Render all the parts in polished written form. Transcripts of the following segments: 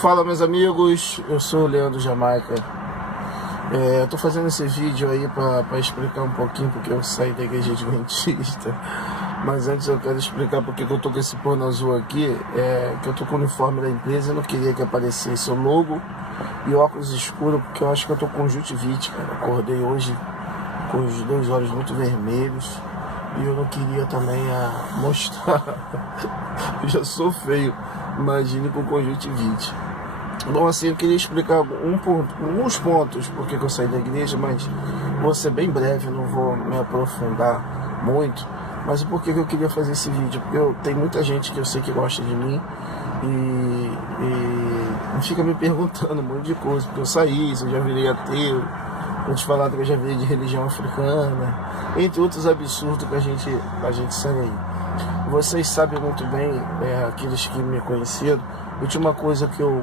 Fala, meus amigos, eu sou o Leandro Jamaica. Eu tô fazendo esse vídeo aí para explicar um pouquinho porque eu saí da igreja adventista. Mas antes eu quero explicar porque que eu tô com esse pano azul aqui, que eu tô com o uniforme da empresa. Eu não queria que aparecesse o logo e óculos escuros, porque eu acho que eu tô com conjuntivite, cara. Acordei hoje com os 2 olhos muito vermelhos e eu não queria também mostrar. Eu já sou feio, imagine com conjuntivite. Bom, assim, eu queria explicar alguns pontos porque que eu saí da igreja, mas vou ser bem breve, não vou me aprofundar muito. Mas o porquê que eu queria fazer esse vídeo? Porque tem muita gente que eu sei que gosta de mim e fica me perguntando um monte de coisa, porque eu saí, eu já virei ateu, vou te falar que eu já virei de religião africana, entre outros absurdos que a gente segue aí. Vocês sabem muito bem, aqueles que me conheceram, a última coisa que eu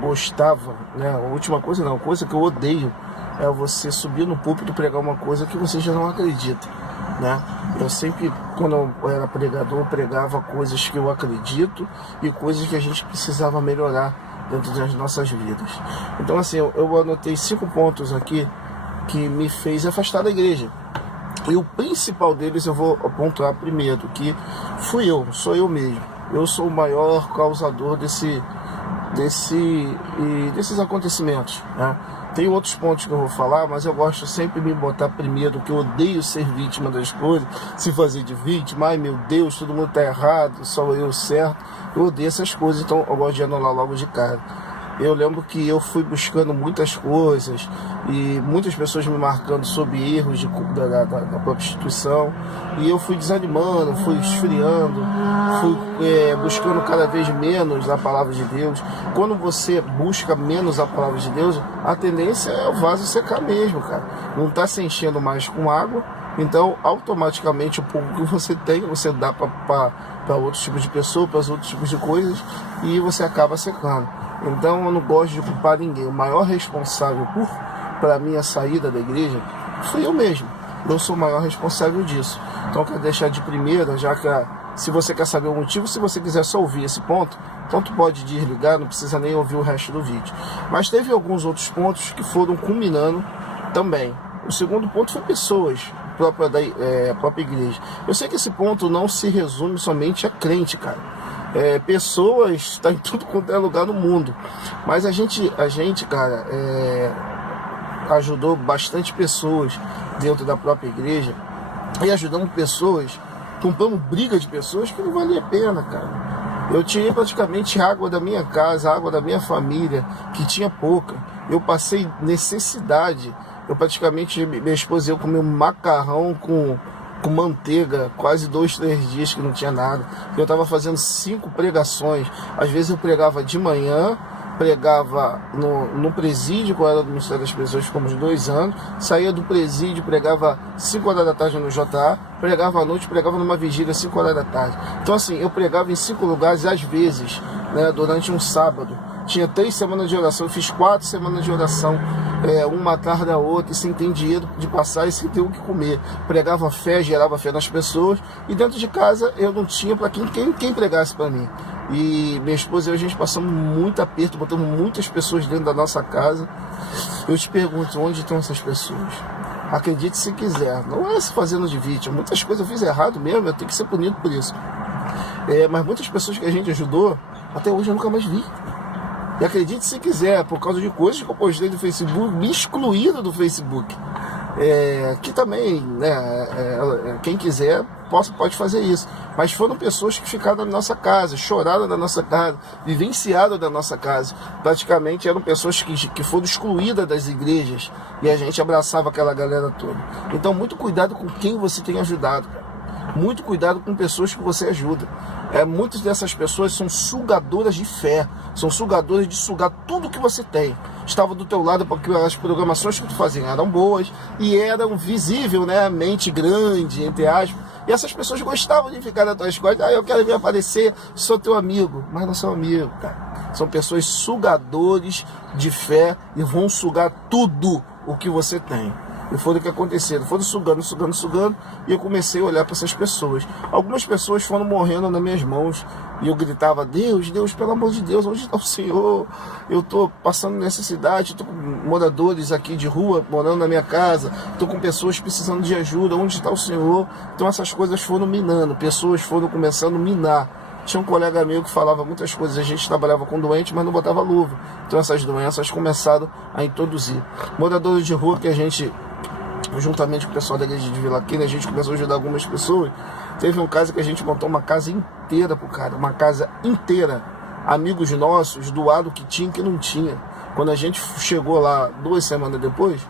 gostava, né? A última coisa não, a coisa que eu odeio é você subir no púlpito e pregar uma coisa que você já não acredita, né? Eu sempre, quando eu era pregador, pregava coisas que eu acredito e coisas que a gente precisava melhorar dentro das nossas vidas. Então, assim, eu anotei 5 pontos aqui que me fez afastar da igreja. E o principal deles eu vou pontuar primeiro, que sou eu mesmo. Eu sou o maior causador desses acontecimentos, né? Tem outros pontos que eu vou falar, mas eu gosto sempre de me botar primeiro, que eu odeio ser vítima das coisas, se fazer de vítima, ai meu Deus, todo mundo tá errado, só eu certo. Eu odeio essas coisas, então eu gosto de anular logo de cara. Eu lembro que eu fui buscando muitas coisas e muitas pessoas me marcando sobre erros da própria instituição, e eu fui desanimando, fui esfriando, fui buscando cada vez menos a palavra de Deus. Quando você busca menos a palavra de Deus, a tendência é o vaso secar mesmo, cara. Não está se enchendo mais com água, então automaticamente o pouco que você tem, você dá para outros tipos de pessoas, para outros tipos de coisas, e você acaba secando. Então eu não gosto de culpar ninguém. O maior responsável para minha saída da igreja fui eu mesmo. Eu sou o maior responsável disso. Então eu quero deixar de primeira, já que se você quer saber o motivo, se você quiser só ouvir esse ponto, então tu pode desligar, não precisa nem ouvir o resto do vídeo. Mas teve alguns outros pontos que foram culminando também. O segundo ponto foi pessoas própria igreja. Eu sei que esse ponto não se resume somente a crente, cara. Pessoas está em tudo quanto é lugar no mundo, mas a gente cara, ajudou bastante pessoas dentro da própria igreja e ajudamos pessoas, compramos briga de pessoas que não valia a pena, cara. Eu tirei praticamente água da minha casa, água da minha família, que tinha pouca. Eu passei necessidade. Eu praticamente, minha esposa e eu comemos macarrão com manteiga, quase 2, 3 dias que não tinha nada. Eu estava fazendo 5 pregações. Às vezes eu pregava de manhã, pregava no presídio, quando era do Ministério das Pessoas, ficamos 2 anos, saía do presídio, pregava 5 horas da tarde no JA, pregava à noite, pregava numa vigília 5 horas da tarde. Então assim, eu pregava em 5 lugares, às vezes, né, durante um sábado. Tinha 3 semanas de oração, eu fiz 4 semanas de oração, uma atrás da outra, e sem ter dinheiro de passar e sem ter o que comer. Pregava fé, gerava fé nas pessoas, e dentro de casa eu não tinha para quem pregasse para mim. E minha esposa e eu, a gente passamos muito aperto, botamos muitas pessoas dentro da nossa casa. Eu te pergunto, onde estão essas pessoas? Acredite se quiser, não é se fazendo de vítima. Muitas coisas eu fiz errado mesmo, eu tenho que ser punido por isso. Mas muitas pessoas que a gente ajudou, até hoje eu nunca mais vi. E acredite se quiser, por causa de coisas que eu postei no Facebook, me excluíram do Facebook. Que também, né, quem quiser pode fazer isso. Mas foram pessoas que ficaram na nossa casa, choraram na nossa casa, vivenciaram da nossa casa. Praticamente eram pessoas que foram excluídas das igrejas e a gente abraçava aquela galera toda. Então muito cuidado com quem você tem ajudado, cara. Muito cuidado com pessoas que você ajuda. Muitas dessas pessoas são sugadoras de fé, são sugadoras de sugar tudo que você tem. Estava do teu lado porque as programações que tu fazia eram boas e eram visível, né? Mente grande, entre aspas. E essas pessoas gostavam de ficar nas tuas costas. Eu quero vir aparecer, sou teu amigo. Mas não são amigos, cara. São pessoas sugadores de fé e vão sugar tudo o que você tem. E foi o que aconteceu. Foram sugando, sugando, sugando. E eu comecei a olhar para essas pessoas. Algumas pessoas foram morrendo nas minhas mãos. E eu gritava: Deus, Deus, pelo amor de Deus, onde está o Senhor? Eu estou passando necessidade, estou com moradores aqui de rua morando na minha casa, estou com pessoas precisando de ajuda, onde está o Senhor? Então essas coisas foram minando, pessoas foram começando a minar. Tinha um colega meu que falava muitas coisas, a gente trabalhava com doente, mas não botava luva. Então essas doenças começaram a introduzir. Moradores de rua que a gente, juntamente com o pessoal da igreja de Vila Quina, a gente começou a ajudar algumas pessoas. Teve um caso que a gente montou uma casa inteira pro cara, uma casa inteira. Amigos nossos doaram o que tinha e que não tinha. Quando a gente chegou lá 2 semanas depois,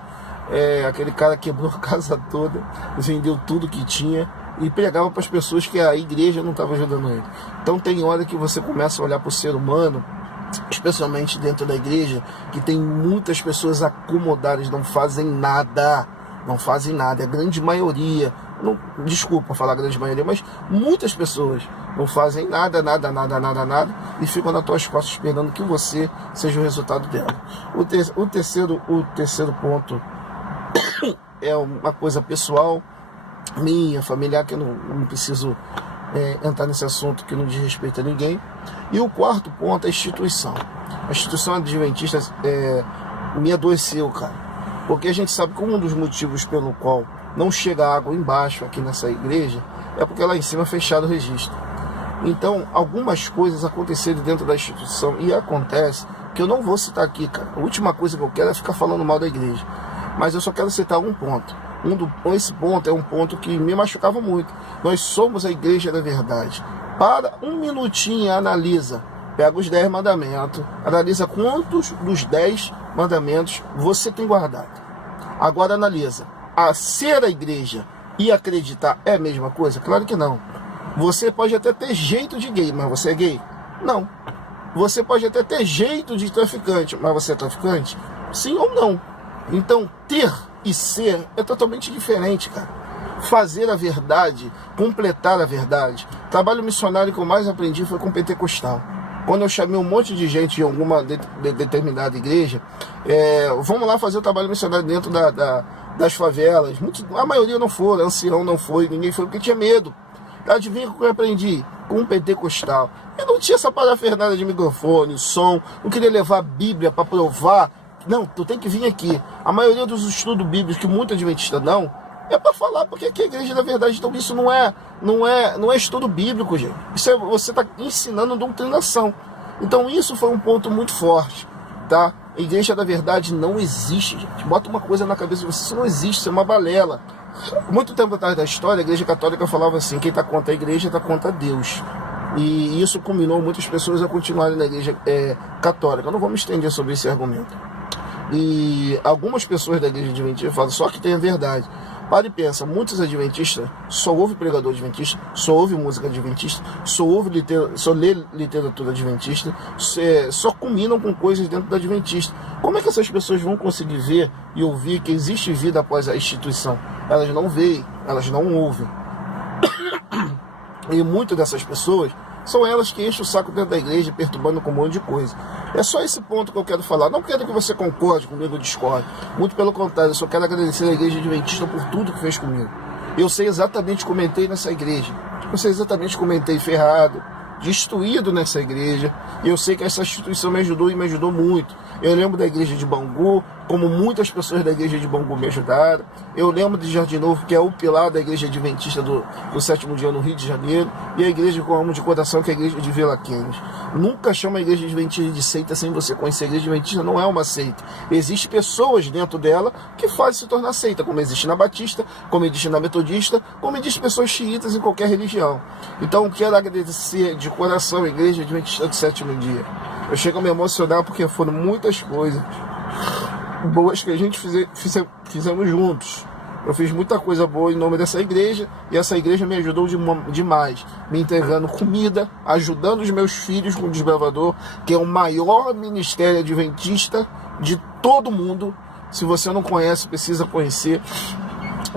aquele cara quebrou a casa toda, vendeu tudo que tinha e pregava para as pessoas que a igreja não estava ajudando ele. Então tem hora que você começa a olhar para o ser humano, especialmente dentro da igreja, que tem muitas pessoas acomodadas, não fazem nada. Não fazem nada, é a grande maioria. Não, desculpa falar grande maioria, mas muitas pessoas não fazem nada, e ficam nas tuas costas esperando que você seja o resultado dela. O terceiro ponto é uma coisa pessoal, minha, familiar, que eu não preciso entrar nesse assunto que não diz respeito a ninguém. E o quarto ponto é a instituição. A instituição adventista me adoeceu, cara, porque a gente sabe que um dos motivos pelo qual não chega água embaixo aqui nessa igreja é porque lá em cima é fechado o registro. Então, algumas coisas aconteceram dentro da instituição e acontece que eu não vou citar aqui, cara. A última coisa que eu quero é ficar falando mal da igreja. Mas eu só quero citar um ponto. Esse ponto é um ponto que me machucava muito. Nós somos a igreja da verdade. Para um minutinho, analisa. Pega os 10 mandamentos. Analisa quantos dos 10 mandamentos você tem guardado. Agora analisa. A ser a igreja e acreditar é a mesma coisa? Claro que não. Você pode até ter jeito de gay, mas você é gay? Não. Você pode até ter jeito de traficante, mas você é traficante? Sim ou não? Então, ter e ser é totalmente diferente, cara. Fazer a verdade, completar a verdade. O trabalho missionário que eu mais aprendi foi com pentecostal. Quando eu chamei um monte de gente de alguma determinada igreja, vamos lá fazer o trabalho missionário dentro das favelas. A maioria não foi, ancião não foi, ninguém foi porque tinha medo. Adivinha o que eu aprendi? Com um pentecostal. Eu não tinha essa parafernália de microfone, som, não queria levar a Bíblia para provar. Não, tu tem que vir aqui. A maioria dos estudos bíblicos que muito adventista não, é para falar porque aqui é a igreja da verdade. Então isso não é estudo bíblico, gente. Isso você está ensinando doutrinação. Então isso foi um ponto muito forte, tá? A igreja da verdade não existe, gente. Bota uma coisa na cabeça de você, isso não existe, isso é uma balela. Muito tempo atrás da história, a igreja católica falava assim: quem está contra a igreja está contra Deus. E isso combinou muitas pessoas a continuarem na igreja católica. Eu não vou me estender sobre esse argumento. E algumas pessoas da igreja adventista falam só que tem a verdade. Para e pensa, muitos adventistas só ouvem pregador adventista, só ouvem música adventista, só lê literatura adventista, só combinam com coisas dentro da adventista. Como é que essas pessoas vão conseguir ver e ouvir que existe vida após a instituição? Elas não veem, elas não ouvem. E muitas dessas pessoas são elas que enchem o saco dentro da igreja, perturbando com um monte de coisa. É só esse ponto que eu quero falar. Não quero que você concorde comigo ou discorde. Muito pelo contrário, eu só quero agradecer a igreja adventista por tudo que fez comigo. Eu sei exatamente como entrei nessa igreja. Eu sei exatamente como entrei ferrado, destruído nessa igreja. E eu sei que essa instituição me ajudou e me ajudou muito. Eu lembro da igreja de Bangu, como muitas pessoas da igreja de Bangu me ajudaram. Eu lembro de Jardim Novo, que é o pilar da igreja adventista do 7º dia no Rio de Janeiro. E a igreja com amo de coração, que é a igreja de Vila Quina. Nunca chama a igreja adventista de seita sem você conhecer. A igreja adventista não é uma seita. Existem pessoas dentro dela que fazem se tornar seita, como existe na Batista, como existe na Metodista, como existe pessoas xiitas em qualquer religião. Então eu quero agradecer de coração a igreja adventista do 7º dia. Eu chego a me emocionar porque foram muitas coisas boas que a gente fizemos juntos. Eu fiz muita coisa boa em nome dessa igreja, e essa igreja me ajudou demais, me entregando comida, ajudando os meus filhos com o Desbravador, que é o maior ministério adventista de todo mundo. Se você não conhece, precisa conhecer.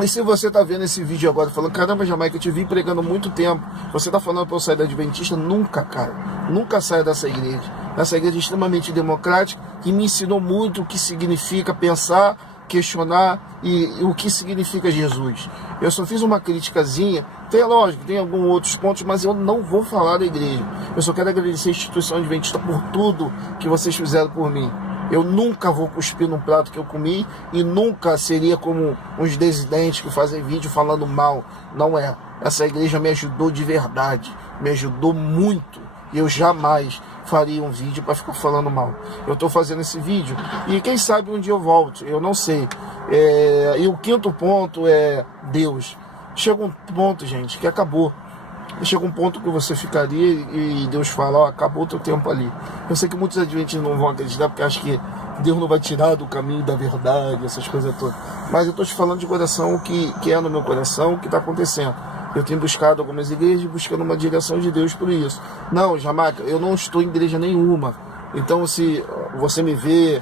E se você está vendo esse vídeo agora falando, caramba, Jamaica, eu te vi pregando muito tempo, você está falando para eu sair da adventista? Nunca, cara, nunca saia dessa igreja. Essa igreja é extremamente democrática, que me ensinou muito o que significa pensar questionar e o que significa Jesus. Eu só fiz uma criticazinha, tem lógico, tem alguns outros pontos, mas eu não vou falar da igreja. Eu só quero agradecer a instituição adventista por tudo que vocês fizeram por mim. Eu nunca vou cuspir num prato que eu comi e nunca seria como uns dissidentes que fazem vídeo falando mal. Não é. Essa igreja me ajudou de verdade, me ajudou muito. E eu jamais faria um vídeo para ficar falando mal. Eu estou fazendo esse vídeo e quem sabe um dia eu volto, eu não sei. E o quinto ponto é Deus. Chega um ponto, gente, que acabou. Chega um ponto que você ficaria e Deus fala, ó, acabou o teu tempo ali. Eu sei que muitos adventistas não vão acreditar porque acham que Deus não vai tirar do caminho da verdade, essas coisas todas. Mas eu estou te falando de coração o que é no meu coração, o que está acontecendo. Eu tenho buscado algumas igrejas, buscando uma direção de Deus por isso. Não, Jamaica, eu não estou em igreja nenhuma. Então, se você me vê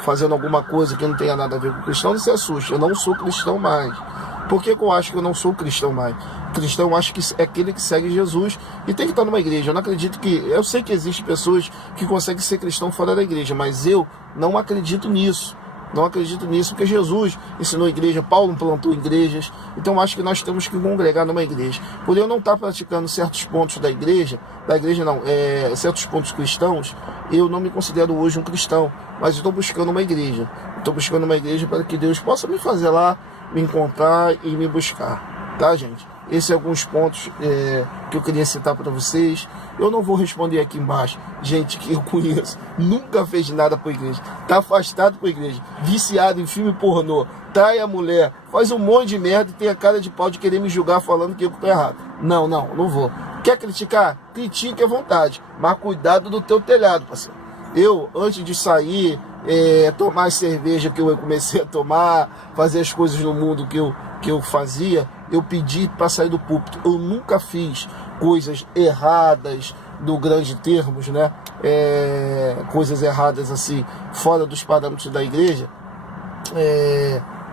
fazendo alguma coisa que não tenha nada a ver com cristão, não se assuste. Eu não sou cristão mais. Por que eu acho que eu não sou cristão mais? Cristão, eu acho que é aquele que segue Jesus e tem que estar numa igreja. Eu não acredito que... Eu sei que existem pessoas que conseguem ser cristão fora da igreja, mas eu não acredito nisso. Não acredito nisso, porque Jesus ensinou a igreja, Paulo plantou igrejas, então acho que nós temos que congregar numa igreja. Por eu não estar praticando certos pontos da igreja não, certos pontos cristãos, eu não me considero hoje um cristão, mas estou buscando uma igreja. Estou buscando uma igreja para que Deus possa me fazer lá, me encontrar e me buscar, tá, gente? Esses são alguns pontos que eu queria citar para vocês. Eu não vou responder aqui embaixo. Gente que eu conheço, nunca fez nada para a igreja, tá afastado para a igreja, viciado em filme pornô, trai a mulher, faz um monte de merda e tem a cara de pau de querer me julgar falando que eu estou errado. Não vou. Quer criticar? Critique à vontade, mas cuidado do teu telhado, parceiro. Eu, antes de sair, tomar cerveja que eu comecei a tomar, fazer as coisas no mundo que eu fazia, eu pedi para sair do púlpito. Eu nunca fiz coisas erradas, do grande termos, né? Coisas erradas assim, fora dos parâmetros da igreja,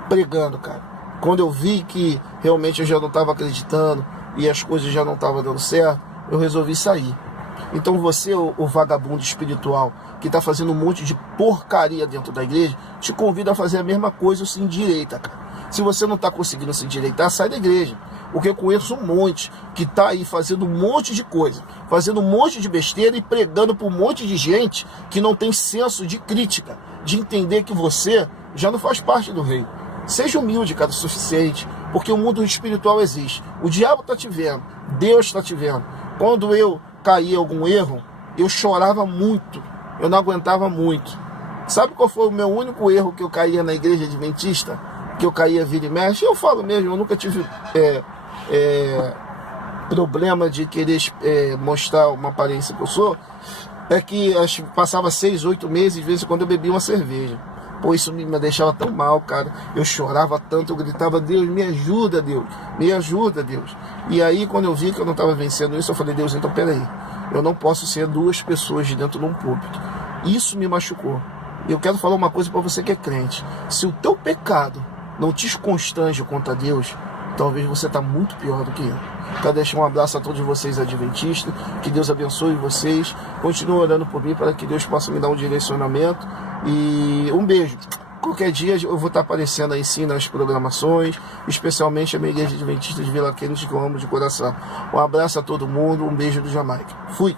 pregando, cara. Quando eu vi que realmente eu já não estava acreditando e as coisas já não estavam dando certo, eu resolvi sair. Então você, o vagabundo espiritual, que está fazendo um monte de porcaria dentro da igreja, te convido a fazer a mesma coisa, se endireita, cara. Se você não está conseguindo se endireitar, sai da igreja. Porque eu conheço um monte que está aí fazendo um monte de coisa, fazendo um monte de besteira e pregando para um monte de gente que não tem senso de crítica, de entender que você já não faz parte do reino. Seja humilde, cara, o suficiente, porque o mundo espiritual existe. O diabo está te vendo, Deus está te vendo. Quando eu caí em algum erro, eu chorava muito, eu não aguentava muito. Sabe qual foi o meu único erro que eu caía na igreja adventista? Que eu caía vira e mexe? Eu falo mesmo, eu nunca tive problema de querer mostrar uma aparência que eu sou. É que passava 6, 8 meses, de vez em quando eu bebia uma cerveja. Pô, isso me deixava tão mal, cara. Eu chorava tanto, eu gritava, Deus, me ajuda, Deus. Me ajuda, Deus. E aí, quando eu vi que eu não estava vencendo isso, eu falei, Deus, então peraí. Eu não posso ser duas pessoas de dentro de um púlpito. Isso me machucou. E eu quero falar uma coisa para você que é crente. Se o teu pecado não te constrange contra Deus, talvez você está muito pior do que eu. Quero deixar um abraço a todos vocês adventistas. Que Deus abençoe vocês. Continue orando por mim para que Deus possa me dar um direcionamento. E um beijo. Qualquer dia eu vou estar aparecendo aí sim nas programações, especialmente a minha igreja adventista de Vila Kennedy, que eu amo de coração. Um abraço a todo mundo, um beijo do Jamaica. Fui!